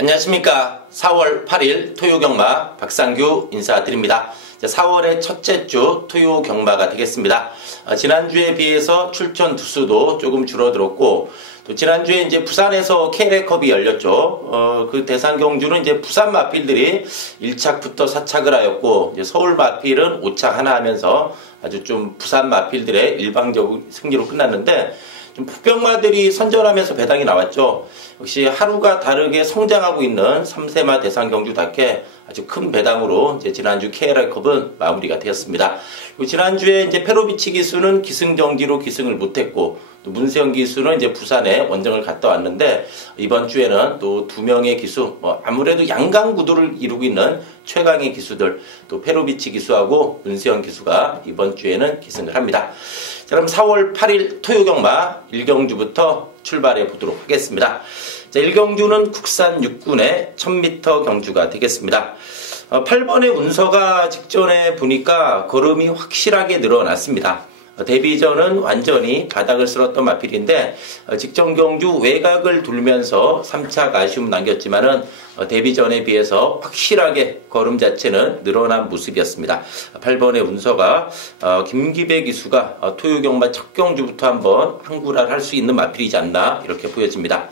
안녕하십니까. 4월 8일 토요경마 박상규 인사드립니다. 4월의 첫째 주 토요경마가 되겠습니다. 지난주에 비해서 출전 두수도 조금 줄어들었고, 또 지난주에 이제 부산에서 KLA컵이 열렸죠. 그 대상 경주는 이제 부산 마필들이 1착부터 4착을 하였고, 이제 서울 마필은 5착 하나 하면서 아주 좀 부산 마필들의 일방적 승리로 끝났는데, 좀 포병마들이 선전하면서 배당이 나왔죠. 역시 하루가 다르게 성장하고 있는 3세마 대상 경주답게 아주 큰 배당으로 이제 지난주 KLA컵은 마무리가 되었습니다. 그리고 지난주에 이제 페로비치 기수는 기승전기로 기승을 못했고, 또 문세영 기수는 이제 부산에 원정을 갔다 왔는데, 이번 주에는 또 두 명의 기수, 아무래도 양강 구도를 이루고 있는 최강의 기수들, 또 페로비치 기수하고 문세영 기수가 이번 주에는 기승을 합니다. 자, 그럼 4월 8일 토요경마 1경주부터 출발해 보도록 하겠습니다. 자, 1경주는 국산 6군의 1000m 경주가 되겠습니다. 8번의 운서가 직전에 보니까 걸음이 확실하게 늘어났습니다. 데뷔전은 완전히 바닥을 쓸었던 마필인데, 직전 경주 외곽을 돌면서 3착 아쉬움 남겼지만은 데뷔전에 비해서 확실하게 걸음 자체는 늘어난 모습이었습니다. 8번의 운서가 김기배 기수가 토요경마 첫 경주부터 한번 한구랄 할 수 있는 마필이지 않나 이렇게 보여집니다.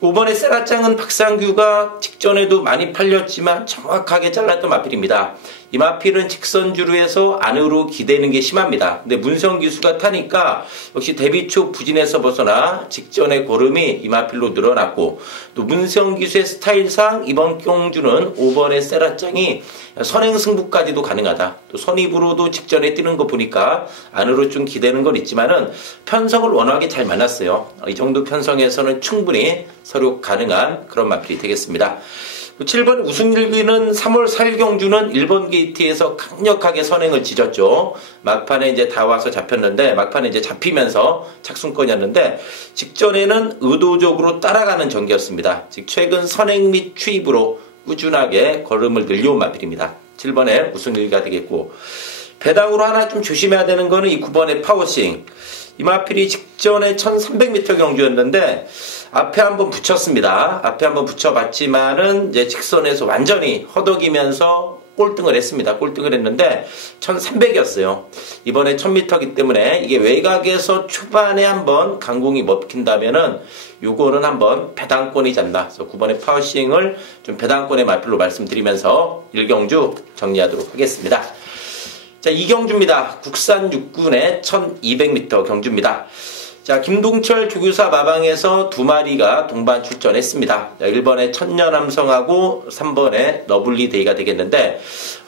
5번의 세라짱은 박상규가 직전에도 많이 팔렸지만 정확하게 잘랐던 마필입니다. 이 마필은 직선주로에서 안으로 기대는 게 심합니다. 근데 문성 기수가 타니까 역시 데뷔 초 부진에서 벗어나 직전의 걸음이 이 마필로 늘어났고, 또 문성 기수의 스타일상 이번 경주는 5번의 세라짱이 선행 승부까지도 가능하다. 또 선입으로도 직전에 뛰는 거 보니까 안으로 좀 기대는 건 있지만은 편성을 워낙에 잘 만났어요. 이 정도 편성에서는 충분히 서력 가능한 그런 마필이 되겠습니다. 7번 우승일기는 3월 4일 경주는 1번 게이트에서 강력하게 선행을 지졌죠. 막판에 이제 다 와서 잡혔는데, 막판에 이제 잡히면서 착순권이었는데, 직전에는 의도적으로 따라가는 전개였습니다. 즉, 최근 선행 및 추입으로 꾸준하게 걸음을 늘려온 마필입니다. 7번에 우승일기가 되겠고, 배당으로 하나 좀 조심해야 되는 거는 이 9번의 파워싱. 이 마필이 직전에 1300m 경주였는데, 앞에 한번 붙였습니다. 앞에 한번 붙여봤지만은 이제 직선에서 완전히 허덕이면서 꼴등을 했습니다. 꼴등을 했는데 1300이었어요. 이번에 1000m이기 때문에 이게 외곽에서 초반에 한번 강공이 먹힌다면은 요거는 한번 배당권이지 않나. 그래서 9번의 파워싱을 좀 배당권의 마필로 말씀드리면서 1경주 정리하도록 하겠습니다. 자, 2경주입니다. 국산 6군의 1200m 경주입니다. 자, 김동철 조교사 마방에서 두 마리가 동반 출전했습니다. 1번의 천년함성하고 3번의 러블리데이가 되겠는데,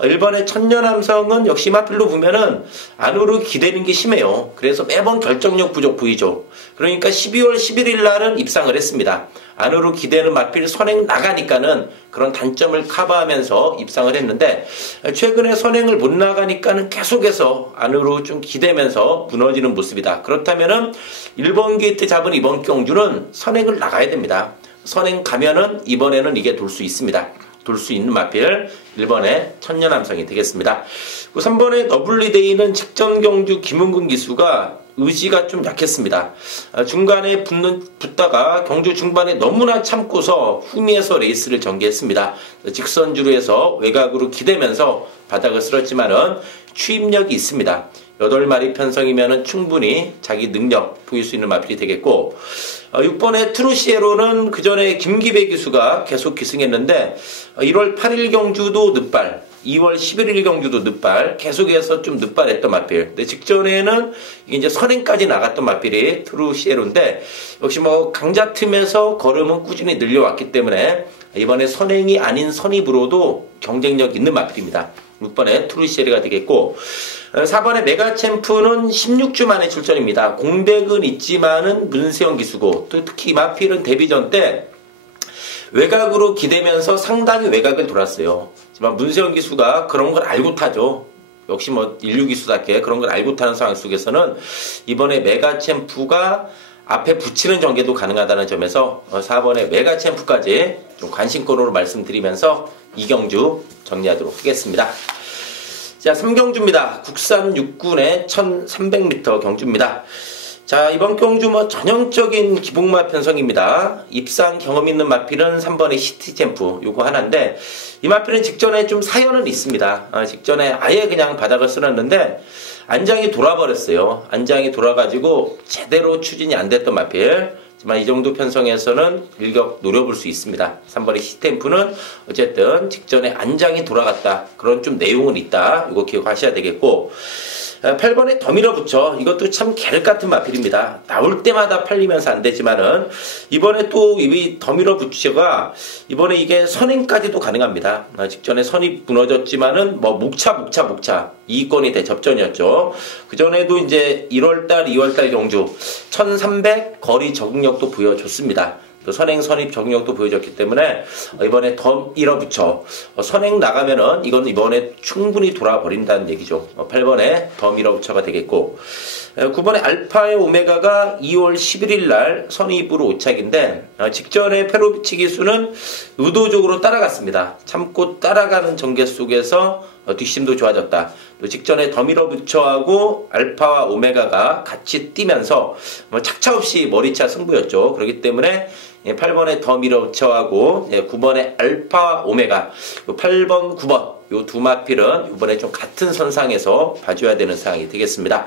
1번의 천년함성은 역시 마필로 보면은 안으로 기대는 게 심해요. 그래서 매번 결정력 부족 보이죠. 그러니까 12월 11일 날은 입상을 했습니다. 안으로 기대는 마필 선행 나가니까는 그런 단점을 커버하면서 입상을 했는데, 최근에 선행을 못 나가니까는 계속해서 안으로 좀 기대면서 무너지는 모습이다. 그렇다면은 1번 게이트 잡은 이번 경주는 선행을 나가야 됩니다. 선행 가면은 이번에는 이게 돌 수 있습니다. 돌 수 있는 마필 1번의 천년함성이 되겠습니다. 3번의 러블리데이는 직전 경주 김은근 기수가 의지가 좀 약했습니다. 중간에 붙다가 경주 중반에 너무나 참고서 후미에서 레이스를 전개했습니다. 직선주로에서 외곽으로 기대면서 바닥을 쓸었지만은 추입력이 있습니다. 8마리 편성이면은 충분히 자기 능력 보일 수 있는 마필이 되겠고, 6번의 트루시에로는 그 전에 김기배 기수가 계속 기승했는데 1월 8일 경주도 늦발, 2월 11일 경주도 늦발, 계속해서 좀 늦발했던 마필. 근데 직전에는 이제 선행까지 나갔던 마필이 트루시에로인데, 역시 강자 틈에서 걸음은 꾸준히 늘려왔기 때문에 이번에 선행이 아닌 선입으로도 경쟁력 있는 마필입니다. 6번의 트루시에르가 되겠고, 4번의 메가챔프는 16주 만에 출전입니다. 공백은 있지만은 문세영 기수고, 또 특히 마필은 데뷔전 때 외곽으로 기대면서 상당히 외곽을 돌았어요. 하지만 문세영 기수가 그런 걸 알고 타죠. 역시 인류 기수답게 그런 걸 알고 타는 상황 속에서는 이번에 메가챔프가 앞에 붙이는 전개도 가능하다는 점에서 4번의 메가챔프까지 좀 관심권으로 말씀드리면서 2경주 정리하도록 하겠습니다. 자, 3경주입니다. 국산 6군의 1300m 경주입니다. 자, 이번 경주 전형적인 기복마 편성입니다. 입상 경험 있는 마필은 3번의 시티챔프 요거 하나인데, 이 마필은 직전에 좀 사연은 있습니다. 직전에 아예 그냥 바닥을 쓸었는데 안장이 돌아버렸어요. 안장이 돌아가지고 제대로 추진이 안 됐던 마필. 하지만 이 정도 편성에서는 일격 노려볼 수 있습니다. 3번의 시템프는 어쨌든 직전에 안장이 돌아갔다. 그런 좀 내용은 있다. 이거 기억하셔야 되겠고, 8번에 더 밀어붙여. 이것도 참 계륵 같은 마필입니다. 나올 때마다 팔리면서 안 되지만은 이번에 또 이 더 밀어붙여가 이번에 이게 선행까지도 가능합니다. 직전에 선이 무너졌지만은 목차 이권이 대접전이었죠. 그 전에도 이제 1월달, 2월달 경주 1300 거리 적응력도 보여줬습니다. 또 선행 선입 적응력도 보여줬기 때문에 이번에 더 밀어붙여 선행 나가면은 이건 이번에 충분히 돌아버린다는 얘기죠. 8번에 더 밀어붙여가 되겠고, 9번에 알파의 오메가가 2월 11일 날 선입으로 오착인데, 직전에 페로비치 기수는 의도적으로 따라갔습니다. 참고 따라가는 전개 속에서 뒷심도 좋아졌다. 또 직전에 더 밀어붙여하고 알파와 오메가가 같이 뛰면서 착차 없이 머리차 승부였죠. 그렇기 때문에 8번에 더 밀어붙여하고 9번에 알파 오메가, 8번 9번 요 두 마필은 이번에 좀 같은 선상에서 봐줘야 되는 상황이 되겠습니다.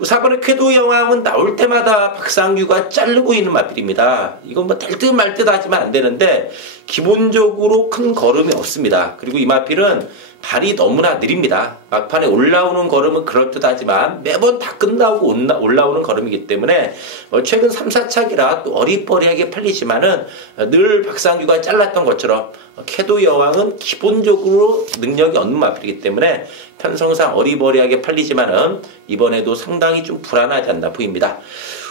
4번의 쾌도 여왕은 나올 때마다 박상규가 자르고 있는 마필입니다. 이건 될 듯 말 듯 하지만 안 되는데 기본적으로 큰 걸음이 없습니다. 그리고 이 마필은 발이 너무나 느립니다. 막판에 올라오는 걸음은 그럴듯하지만 매번 다 끝나고 올라오는 걸음이기 때문에 최근 3, 4착이라 또 어리버리하게 팔리지만은 늘 박상규가 잘랐던 것처럼 쾌도 여왕은 기본적으로 능력이 없는 마필이기 때문에 편성상 어리버리하게 팔리지만은 이번에도 상당히 좀 불안하지 않나 보입니다.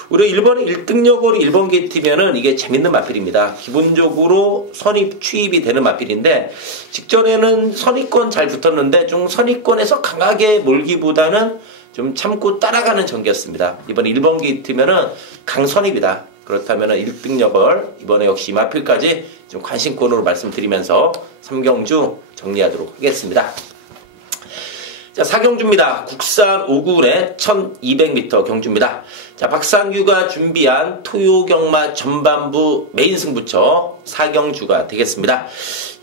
우리 1번의 1등력으로 1번 게이트면은 이게 재밌는 마필입니다. 기본적으로 선입 추입이 되는 마필인데, 직전에는 선입권 잘 붙었는데 좀 선입권에서 강하게 몰기보다는 좀 참고 따라가는 전개였습니다. 이번 1번 게이트면은 강선입이다. 그렇다면은 1등력을 이번에 역시 이 마필까지 좀 관심권으로 말씀드리면서 3경주 정리하도록 하겠습니다. 자, 4경주입니다. 국산 5군의 1200m 경주입니다. 자, 박상규가 준비한 토요경마 전반부 메인 승부처 4경주가 되겠습니다.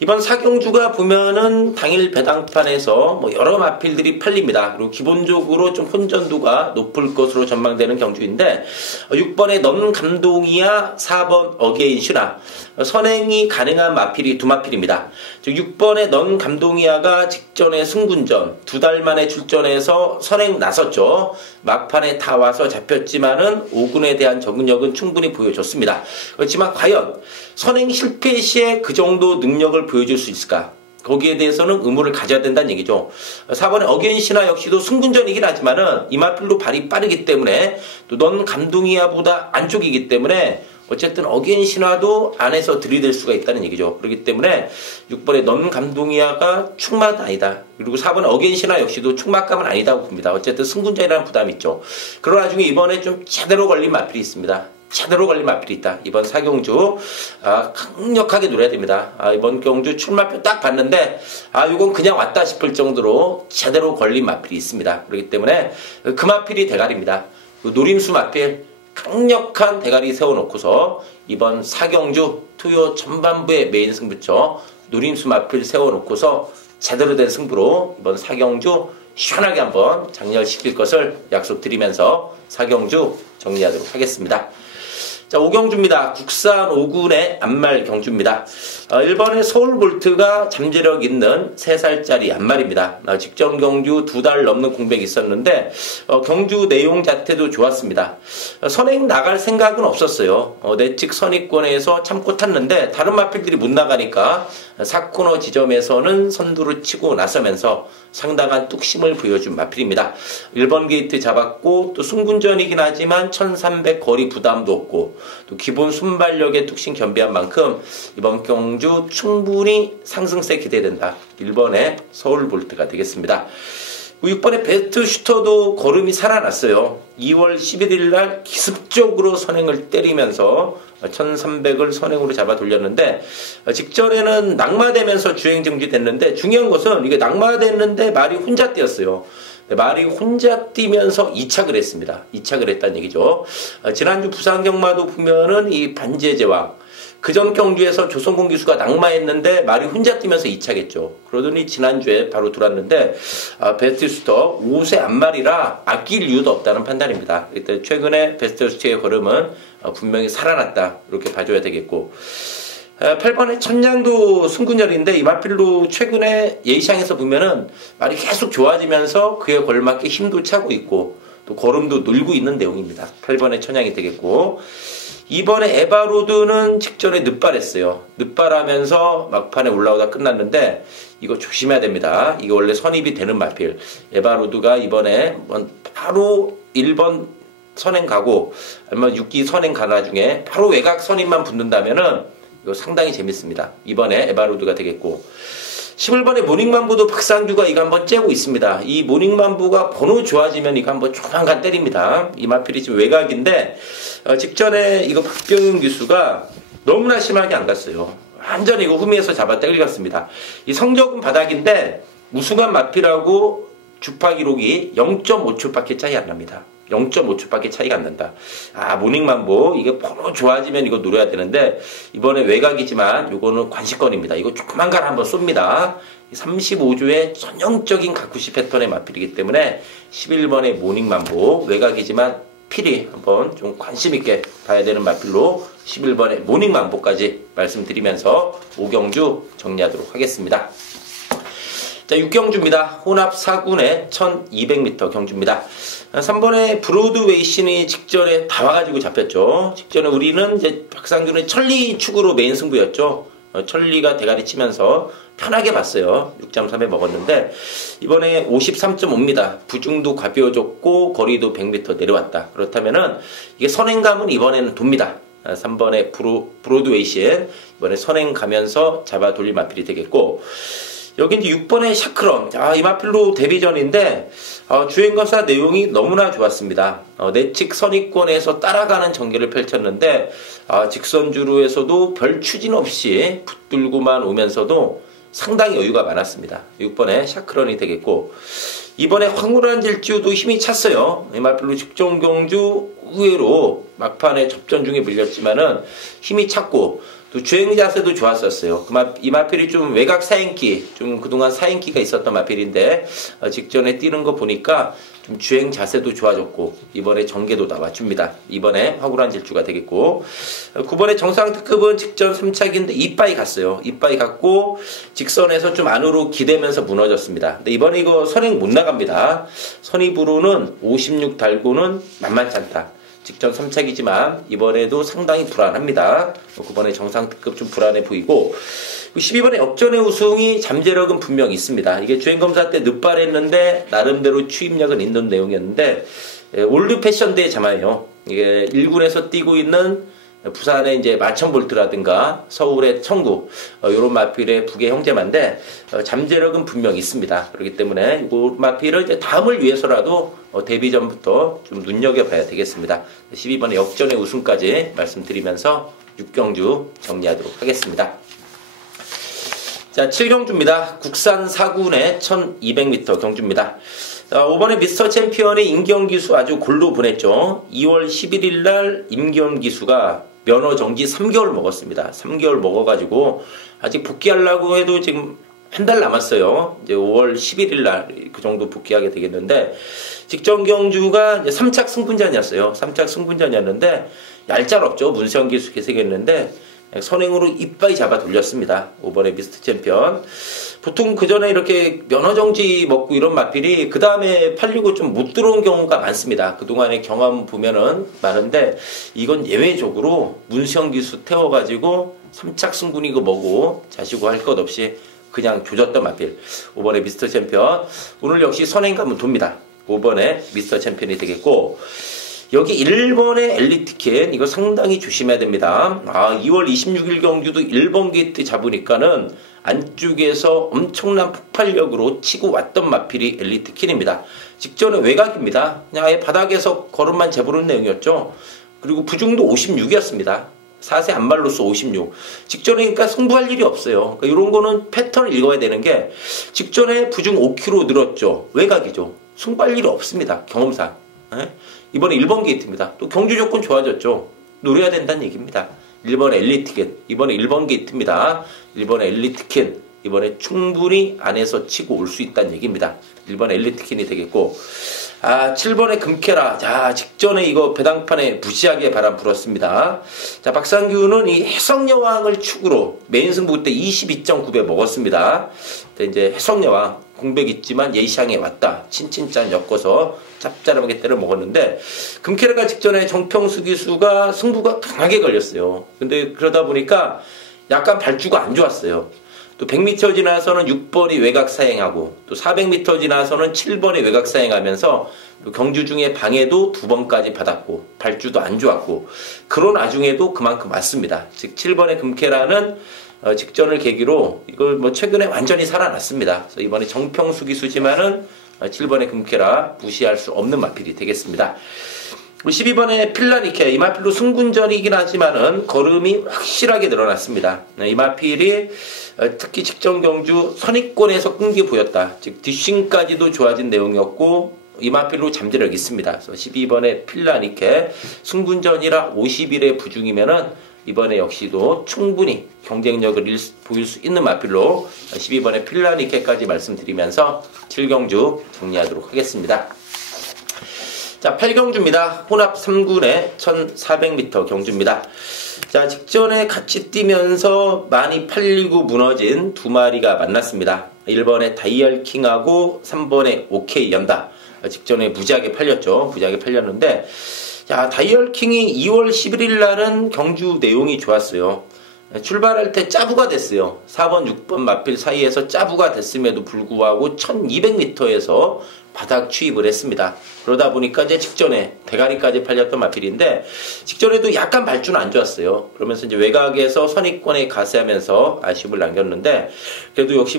이번 4경주가 보면은 당일 배당판에서 여러 마필들이 팔립니다. 그리고 기본적으로 좀 혼전도가 높을 것으로 전망되는 경주인데, 6번에 넌 감동이야, 4번 어게인 슈나, 선행이 가능한 마필이 두 마필입니다. 즉 6번에 넌 감동이야가 직전에 승군전 2달 만에 출전해서 선행 나섰죠. 막판에 다 와서 잡혔지만은 5군에 대한 적응력은 충분히 보여줬습니다. 그렇지만 과연 선행 실패 시에 그 정도 능력을 보여줄 수 있을까? 거기에 대해서는 의무를 가져야 된다는 얘기죠. 4번에 어게인 슈나 역시도 승군전이긴 하지만은 이 마필로 발이 빠르기 때문에 또 넌 감동이야보다 안쪽이기 때문에 어쨌든 어게인 신화도 안에서 들이댈 수가 있다는 얘기죠. 그렇기 때문에 6번에 넌 감동이야가 축마는 아니다. 그리고 4번에 어게인 신화 역시도 축마감은 아니다고 봅니다. 어쨌든 승군전이라는 부담이 있죠. 그러나 중에 이번에 좀 제대로 걸린 마필이 있습니다. 제대로 걸린 마필이 있다. 이번 4경주 강력하게 노려야 됩니다. 이번 경주 출마표 딱 봤는데 이건 그냥 왔다 싶을 정도로 제대로 걸린 마필이 있습니다. 그렇기 때문에 그 마필이 대가리입니다. 노림수 마필 강력한 대가리 세워놓고서 이번 4경주 토요 전반부의 메인 승부처 노림수 마필 세워놓고서 제대로 된 승부로 이번 4경주 시원하게 한번 장렬시킬 것을 약속드리면서 4경주 정리하도록 하겠습니다. 자, 5경주입니다. 국산 5군의 안말 경주입니다. 1번의 서울볼트가 잠재력 있는 3살짜리 안말입니다. 직전 경주 2달 넘는 공백이 있었는데 경주 내용 자체도 좋았습니다. 선행 나갈 생각은 없었어요. 내측 선입권에서 참고 탔는데 다른 마필들이 못 나가니까 4코너 지점에서는 선두를 치고 나서면서 상당한 뚝심을 보여준 마필입니다. 1번 게이트 잡았고 또 승군전이긴 하지만 1300 거리 부담도 없고 또 기본 순발력의 뚝심 겸비한 만큼 이번 경주 충분히 상승세 기대된다. 1번의 서울볼트가 되겠습니다. 6번의 베스트 슈터도 걸음이 살아났어요. 2월 11일 날 기습적으로 선행을 때리면서 1300을 선행으로 잡아 돌렸는데 직전에는 낙마되면서 주행 정지됐는데 중요한 것은 이게 낙마됐는데 말이 혼자 뛰었어요. 말이 혼자 뛰면서 이착을 했습니다. 이착을 했다는 얘기죠. 지난주 부산 경마도 보면은 이 반지의 제왕, 그전 경주에서 조성공 기수가 낙마했는데 말이 혼자 뛰면서 이착했죠. 그러더니 지난주에 바로 들어왔는데 베스트슈터 5세 앞말이라 아낄 이유도 없다는 판단입니다. 일단 최근에 베스트슈터의 걸음은 분명히 살아났다, 이렇게 봐줘야 되겠고, 8번의 천냥도 승군열인데 이 마필로 최근에 예시장에서 보면은 말이 계속 좋아지면서 그에 걸맞게 힘도 차고 있고 또 걸음도 늘고 있는 내용입니다. 8번의 천냥이 되겠고, 2번에 에바로드는 직전에 늦발했어요. 늦발하면서 막판에 올라오다 끝났는데 이거 조심해야 됩니다. 이게 원래 선입이 되는 마필. 에바로드가 이번에 바로 1번 선행 가고 아니면 6기 선행 가나 중에 바로 외곽 선임만 붙는다면은 이거 상당히 재밌습니다. 이번에 에바로드가 되겠고, 11번에 모닝만부도 박상규가 이거 한번 째고 있습니다. 이 모닝만부가 번호 좋아지면 이거 한번 조만간 때립니다. 이 마필이 지금 외곽인데 직전에 이거 박병윤 기수가 너무나 심하게 안 갔어요. 완전히 이거 후미에서 잡아 때리갔습니다. 이 성적은 바닥인데 우승한 마필하고 주파 기록이 0.5초밖에 차이 안 납니다. 0.5초밖에 차이가 안 난다. 모닝만보 이게 번호 좋아지면 이거 노려야 되는데 이번에 외곽이지만 이거는 관시권입니다. 이거 조그만간 한번 쏩니다. 35조의 전형적인 가쿠시 패턴의 마필이기 때문에 11번의 모닝만보 외곽이지만 필히 한번 좀 관심 있게 봐야 되는 마필로 11번의 모닝만보까지 말씀드리면서 5경주 정리하도록 하겠습니다. 자, 6경주입니다. 혼합 4군의 1200m 경주입니다. 3번에 브로드웨이신이 직전에 다 와가지고 잡혔죠. 직전에 우리는 이제 박상규는 천리 축으로 메인 승부였죠. 천리가 대가리 치면서 편하게 봤어요. 6.3에 먹었는데 이번에 53.5입니다. 부중도 가벼워졌고 거리도 100m 내려왔다. 그렇다면은 이게 선행감은 이번에는 돕니다. 3번에 브로드웨이신 이번에 선행 가면서 잡아 돌릴 마필이 되겠고, 여기 이제 6번의 샤크런. 이 마필로 데뷔전인데, 주행검사 내용이 너무나 좋았습니다. 내측 선입권에서 따라가는 전개를 펼쳤는데, 직선주로에서도 별 추진 없이 붙들고만 오면서도 상당히 여유가 많았습니다. 6번의 샤크런이 되겠고, 이번에 황홀한 질주도 힘이 찼어요. 이 마필로 직전 경주 의외로 막판에 접전 중에 물렸지만은 힘이 찼고, 또 주행 자세도 좋았었어요. 이 마필이 좀 외곽 사인기, 좀 그동안 사인기가 있었던 마필인데 직전에 뛰는 거 보니까 좀 주행 자세도 좋아졌고 이번에 전개도 다 맞춥니다. 이번에 황홀한 질주가 되겠고, 9번에 정상특급은 직전 3착인데 이빠이 갔어요. 이빠이 갔고 직선에서 좀 안으로 기대면서 무너졌습니다. 근데 이번에 이거 선행 못 나갑니다. 선입으로는 56 달고는 만만치 않다. 직전 3착이지만 이번에도 상당히 불안합니다. 9번에 정상특급 좀 불안해 보이고, 12번에 역전의 우승이 잠재력은 분명히 있습니다. 이게 주행검사 때 늦발했는데 나름대로 추임력은 있는 내용이었는데 올드 패션대의 자마예요. 이게 1군에서 뛰고 있는 부산의 이제 마천볼트라든가 서울의 청구, 요런 마필의 북의 형제만데 잠재력은 분명히 있습니다. 그렇기 때문에 이 마필을 이제 다음을 위해서라도 데뷔전부터 좀 눈여겨봐야 되겠습니다. 12번의 역전의 우승까지 말씀드리면서 6경주 정리하도록 하겠습니다. 자, 7경주입니다. 국산 4군의 1200m 경주입니다. 5번에 미스터 챔피언의 임기현 기수 아주 골로 보냈죠. 2월 11일 날 임기현 기수가 면허 정지 3개월 먹었습니다. 3개월 먹어가지고 아직 복귀하려고 해도 지금 한 달 남았어요. 이제 5월 11일 날 그 정도 복귀하게 되겠는데, 직전 경주가 이제 3착 승분전이었어요. 3착 승분전이었는데 얄짤없죠. 문세영 기수 계속했는데 선행으로 이빠이 잡아 돌렸습니다. 5번의 미스터 챔피언. 보통 그 전에 이렇게 면허정지 먹고 이런 마필이 그 다음에 팔리고 좀 못 들어온 경우가 많습니다. 그동안의 경험 보면은 많은데 이건 예외적으로 문시영 기수 태워가지고 3착 승군이고 뭐고 자시고 할 것 없이 그냥 조졌던 마필. 5번의 미스터 챔피언. 오늘 역시 선행감은 돕니다. 5번의 미스터 챔피언이 되겠고, 여기 1번의 엘리트캔, 이거 상당히 조심해야 됩니다. 2월 26일 경주도 1번 게이트 잡으니까는 안쪽에서 엄청난 폭발력으로 치고 왔던 마필이 엘리트캔입니다. 직전에 외곽입니다. 그냥 아예 바닥에서 걸음만 재보는 내용이었죠. 그리고 부중도 56이었습니다. 4세 안말로서 56. 직전에 그러니까 승부할 일이 없어요. 그러니까 이런 거는 패턴을 읽어야 되는 게, 직전에 부중 5kg 늘었죠. 외곽이죠. 승부할 일이 없습니다. 경험상. 예? 이번에 1번 게이트입니다. 또 경주 조건 좋아졌죠. 노려야 된다는 얘기입니다. 1번의 엘리트킨. 이번에 1번 게이트입니다. 1번의 엘리트킨. 이번에 충분히 안에서 치고 올 수 있다는 얘기입니다. 1번의 엘리트킨이 되겠고, 7번의 금캐라. 자, 직전에 이거 배당판에 무시하게 바람 불었습니다. 자, 박상규는 이 해성여왕을 축으로 메인 승부 때 22.9배 먹었습니다. 근데 이제 해성여왕 공백 있지만 예시향에 왔다. 친친짠 엮어서 짭짤하게 때려 먹었는데, 금캐라가 직전에 정평수 기수가 승부가 강하게 걸렸어요. 근데 그러다 보니까 약간 발주가 안 좋았어요. 또 100m 지나서는 6번이 외곽 사행하고, 또 400m 지나서는 7번이 외곽 사행하면서 또 경주 중에 방해도 2번까지 받았고, 발주도 안 좋았고, 그런 와중에도 그만큼 맞습니다. 즉 7번의 금캐라는 직전을 계기로 이걸 뭐 최근에 완전히 살아났습니다. 그래서 이번에 정평수 기수지만은 7번의 금캐라 무시할 수 없는 마필이 되겠습니다. 12번의 필라니케, 이 마필로 승군전이긴 하지만은 걸음이 확실하게 늘어났습니다. 이 마필이 특히 직전 경주 선입권에서 끈기 보였다. 즉 뒷심까지도 좋아진 내용이었고, 이 마필로 잠재력이 있습니다. 그래서 12번의 필라니케, 승군전이라 50일의 부중이면은 이번에 역시도 충분히 경쟁력을 보일 수 있는 마필로 12번의 필라니케까지 말씀드리면서 7경주 정리하도록 하겠습니다. 자, 8경주입니다. 혼합 3군의 1400m 경주입니다. 자, 직전에 같이 뛰면서 많이 팔리고 무너진 두 마리가 만났습니다. 1번의 다이얼킹하고 3번의 오케이 연다. 직전에 무지하게 팔렸죠. 무지하게 팔렸는데, 자, 다이얼킹이 2월 11일 날은 경주 내용이 좋았어요. 출발할 때 짜부가 됐어요. 4번, 6번 마필 사이에서 짜부가 됐음에도 불구하고 1200m에서 바닥 취입을 했습니다. 그러다 보니까 이제 직전에 대가리까지 팔렸던 마필인데, 직전에도 약간 발주는 안 좋았어요. 그러면서 이제 외곽에서 선입권에 가세하면서 아쉬움을 남겼는데, 그래도 역시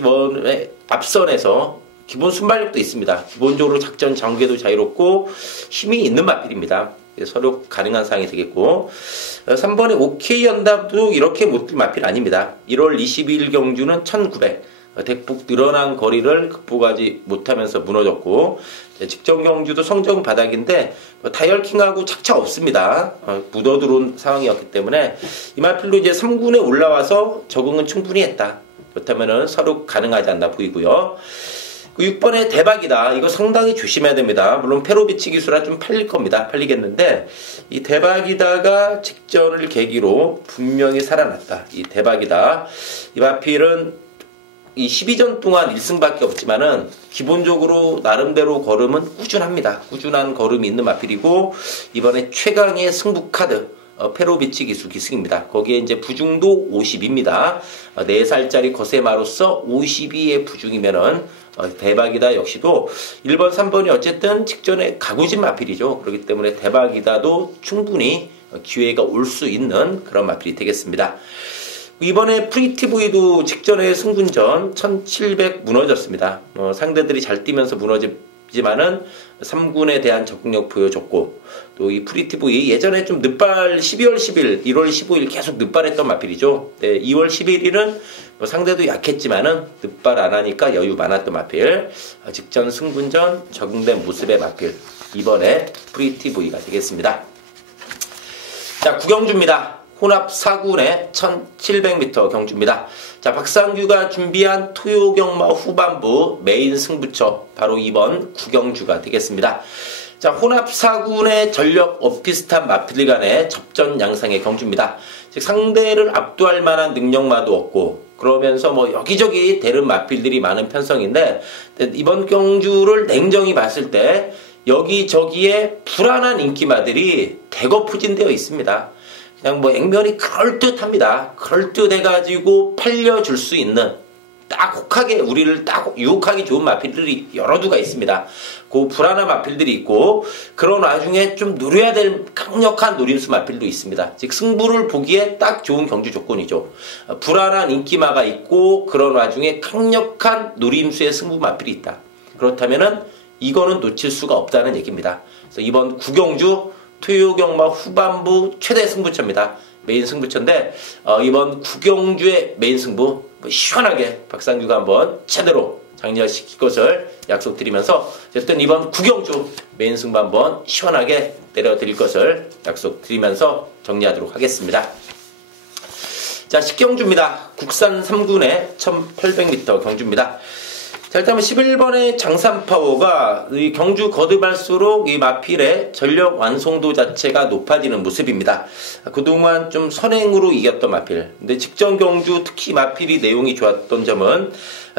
앞선에서 기본 순발력도 있습니다. 기본적으로 작전 전개도 자유롭고 힘이 있는 마필입니다. 서로 가능한 상황이 되겠고, 3번의 오케이 연답도 이렇게 못 뛸 마필 아닙니다. 1월 22일 경주는 1900, 대폭 늘어난 거리를 극복하지 못하면서 무너졌고, 직전 경주도 성적 바닥인데 다이얼킹하고 착차 없습니다. 묻어들어온 상황이었기 때문에 이 마필로 이제 3군에 올라와서 적응은 충분히 했다. 그렇다면 서로 가능하지 않나 보이고요. 6번의 대박이다. 이거 상당히 조심해야 됩니다. 물론 페로비치 기수라 좀 팔릴 겁니다. 팔리겠는데, 이 대박이다가 직전을 계기로 분명히 살아났다. 이 대박이다. 이 마필은 이 12전 동안 1승밖에 없지만은 기본적으로 나름대로 걸음은 꾸준합니다. 꾸준한 걸음이 있는 마필이고, 이번에 최강의 승부 카드 페로비치 기수 기승입니다. 거기에 이제 부중도 50입니다. 4살짜리 거세마로서 52의 부중이면은 대박이다 역시도 1번, 3번이 어쨌든 직전에 가구진 마필이죠. 그렇기 때문에 대박이다도 충분히 기회가 올 수 있는 그런 마필이 되겠습니다. 이번에 프리티브이도 직전에 승군전 1700 무너졌습니다. 상대들이 잘 뛰면서 무너지지만은 3군에 대한 적응력 보여줬고, 또 이 프리티브이 예전에 좀 늦발 12월 10일, 1월 15일 계속 늦발했던 마필이죠. 네, 2월 11일은 상대도 약했지만은 늦발 안 하니까 여유 많았던 마필. 직전 승군전 적응된 모습의 마필. 이번에 프리티브이가 되겠습니다. 자, 9경주입니다. 혼합 4군의 1700m 경주입니다. 자, 박상규가 준비한 토요경마 후반부 메인 승부처, 바로 이번 9경주가 되겠습니다. 자, 혼합 4군의 전력 엇비슷한 마필 간의 접전 양상의 경주입니다. 즉 상대를 압도할 만한 능력마도 없고, 그러면서 뭐 여기저기 대른 마필들이 많은 편성인데, 이번 경주를 냉정히 봤을 때 여기저기에 불안한 인기마들이 대거 포진되어 있습니다. 그냥 뭐 액면이 그럴듯합니다. 그럴듯해가지고 팔려줄 수 있는 딱 혹하게 우리를 딱 유혹하기 좋은 마필들이 여러 두가 있습니다. 그 불안한 마필들이 있고, 그런 와중에 좀 노려야 될 강력한 노림수 마필도 있습니다. 즉 승부를 보기에 딱 좋은 경주 조건이죠. 불안한 인기마가 있고 그런 와중에 강력한 노림수의 승부 마필이 있다. 그렇다면은 이거는 놓칠 수가 없다는 얘기입니다. 그래서 이번 9경주 토요경마 후반부 최대 승부처입니다. 메인 승부처인데 이번 9경주의 메인 승부 시원하게 박상규가 한번 제대로 장려시킬 것을 약속드리면서 어쨌든 이번 구경주 메인 승부 한번 시원하게 때려드릴 것을 약속드리면서 정리하도록 하겠습니다. 자, 10경주입니다. 국산 3군의 1800m 경주입니다. 자, 일단 11번의 장산파워가 이 경주 거듭할수록 이 마필의 전력 완성도 자체가 높아지는 모습입니다. 그동안 좀 선행으로 이겼던 마필. 근데 직전 경주 특히 마필이 내용이 좋았던 점은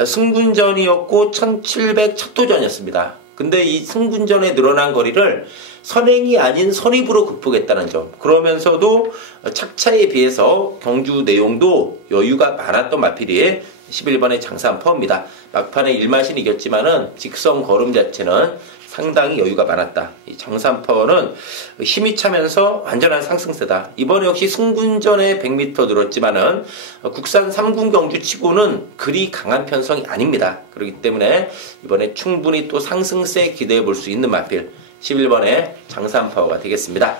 승군전이었고 1700 첫도전이었습니다. 근데 이 승군전에 늘어난 거리를 선행이 아닌 선입으로 극복했다는 점. 그러면서도 착차에 비해서 경주 내용도 여유가 많았던 마필이 11번의 장산파워입니다. 막판에 일마신 이겼지만은 직선 걸음 자체는 상당히 여유가 많았다. 이 장산파워는 힘이 차면서 완전한 상승세다. 이번에 역시 승군전에 100m 늘었지만은 국산 3군 경주 치고는 그리 강한 편성이 아닙니다. 그렇기 때문에 이번에 충분히 또 상승세 기대해 볼 수 있는 마필 11번의 장산파워가 되겠습니다.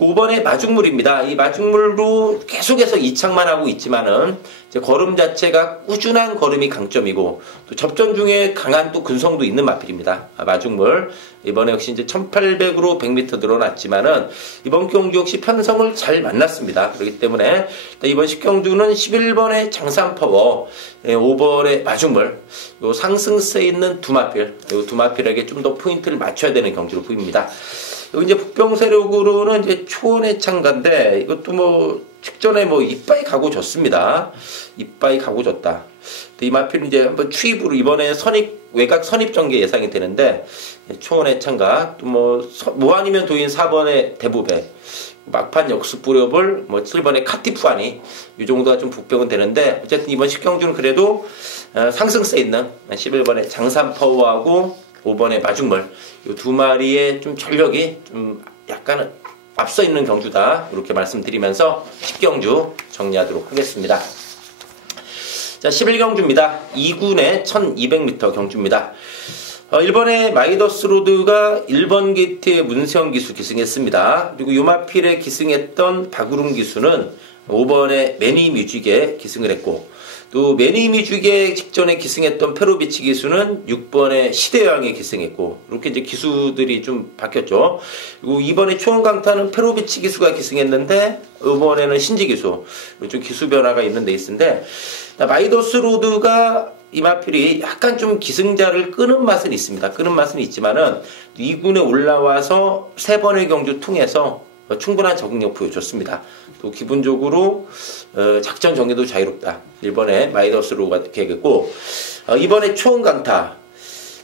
5번의 마중물입니다. 이 마중물도 계속해서 이착만 하고 있지만은 이제 걸음 자체가 꾸준한 걸음이 강점이고 또 접전 중에 강한 또 근성도 있는 마필입니다. 마중물 이번에 역시 이제 1800으로 100m 늘어났지만은 이번 경주 역시 편성을 잘 만났습니다. 그렇기 때문에 이번 10경주는 11번의 장산파워, 5번의 마중물, 요 상승세 있는 두 마필, 요 두 마필에게 좀 더 포인트를 맞춰야 되는 경주로 보입니다. 여기 이제 북병 세력으로는 이제 초원의 창가인데 이것도 뭐 직전에 뭐 이빠이 가고 졌습니다. 이빠이 가고 졌다. 이 마필은 이제 한번 추입으로 이번에 외곽 선입 전개 예상이 되는데 초원의 창가 또 뭐 아니면 도인 4번의 대부배 막판 역습 뿌려볼 뭐 7번의 카티푸아니 이 정도가 좀 북병은 되는데 어쨌든 이번 10경주는 그래도 상승세 있는 11번의 장산파워하고 5번의 마중물 이 두 마리의 좀 전력이 좀 약간 앞서 있는 경주다 이렇게 말씀드리면서 10경주 정리하도록 하겠습니다. 자, 11경주입니다. 2군의 1200m 경주입니다. 1번의 마이더스 로드가 1번 게이트의 문세영 기수 기승했습니다. 그리고 요마필에 기승했던 박우rum 기수는 5번의 매니 뮤직에 기승을 했고 또 매니 뮤직에 직전에 기승했던 페로비치 기수는 6번의 시대여왕에 기승했고 이렇게 이제 기수들이 좀 바뀌었죠. 그리고 2번의 초원강타는 페로비치 기수가 기승했는데 이번에는 신지 기수 좀 기수 변화가 있는 데 있는데 마이더스 로드가 이 마필이 약간 좀 기승자를 끄는 맛은 있습니다. 끄는 맛은 있지만은 2군에 올라와서 3번의 경주 통해서 충분한 적응력 보여줬습니다. 또 기본적으로 작전 전개도 자유롭다. 1번에 마이더스 로드가 되겠고 이번에 초원 강타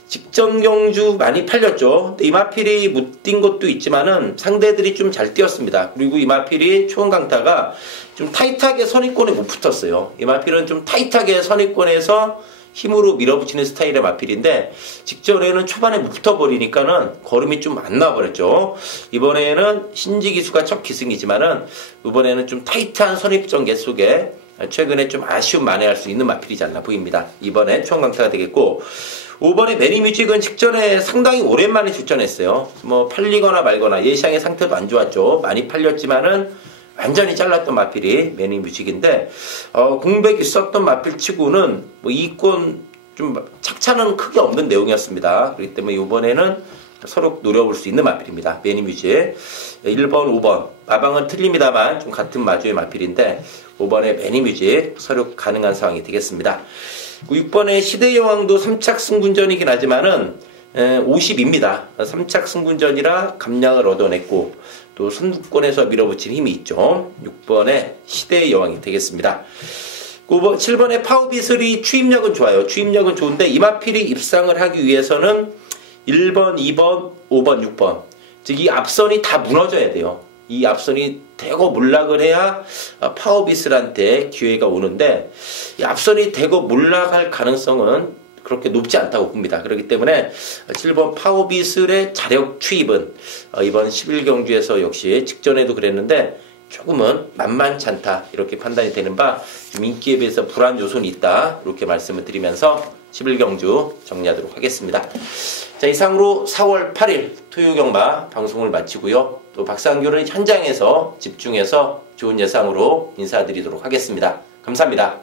직전 경주 많이 팔렸죠. 이 마필이 못 뛴 것도 있지만은 상대들이 좀 잘 뛰었습니다. 그리고 이 마필이 초원 강타가 좀 타이트하게 선입권에 못 붙었어요. 이 마필은 좀 타이트하게 선입권에서 힘으로 밀어붙이는 스타일의 마필인데 직전에는 초반에 못 붙어버리니까는 걸음이 좀 안 나와버렸죠. 이번에는 신지 기수가 첫 기승이지만은 이번에는 좀 타이트한 선입전개 속에 최근에 좀 아쉬움 만회할 수 있는 마필이지 않나 보입니다. 이번에 초원강타가 되겠고 5번의 매니뮤직은 직전에 상당히 오랜만에 출전했어요. 뭐 팔리거나 말거나 예시장의 상태도 안 좋았죠. 많이 팔렸지만은 완전히 잘랐던 마필이 매니뮤직인데 공백 있었던 마필치고는 뭐 이권 좀 착차는 크게 없는 내용이었습니다. 그렇기 때문에 이번에는 서로 노려볼 수 있는 마필입니다. 매니뮤직 1번, 5번 마방은 틀립니다만 좀 같은 마주의 마필인데 5번의 매니뮤직 서류 가능한 상황이 되겠습니다. 6번의 시대여왕도 3착 승군전이긴 하지만은 50입니다. 3착 승군전이라 감량을 얻어냈고 또 선두권에서 밀어붙인 힘이 있죠. 6번의 시대의 여왕이 되겠습니다. 7번의 파워비슬이 추임력은 좋아요. 추임력은 좋은데 이 마필이 입상을 하기 위해서는 1번, 2번, 5번, 6번 즉 이 앞선이 다 무너져야 돼요. 이 앞선이 대거 몰락을 해야 파워비슬한테 기회가 오는데 이 앞선이 대거 몰락할 가능성은 그렇게 높지 않다고 봅니다. 그렇기 때문에 7번 파워비슬의 자력 추입은 이번 11경주에서 역시 직전에도 그랬는데 조금은 만만치 않다 이렇게 판단이 되는 바 좀 인기에 비해서 불안 요소는 있다 이렇게 말씀을 드리면서 11경주 정리하도록 하겠습니다. 자, 이상으로 4월 8일 토요경마 방송을 마치고요. 또 박상규는 현장에서 집중해서 좋은 예상으로 인사드리도록 하겠습니다. 감사합니다.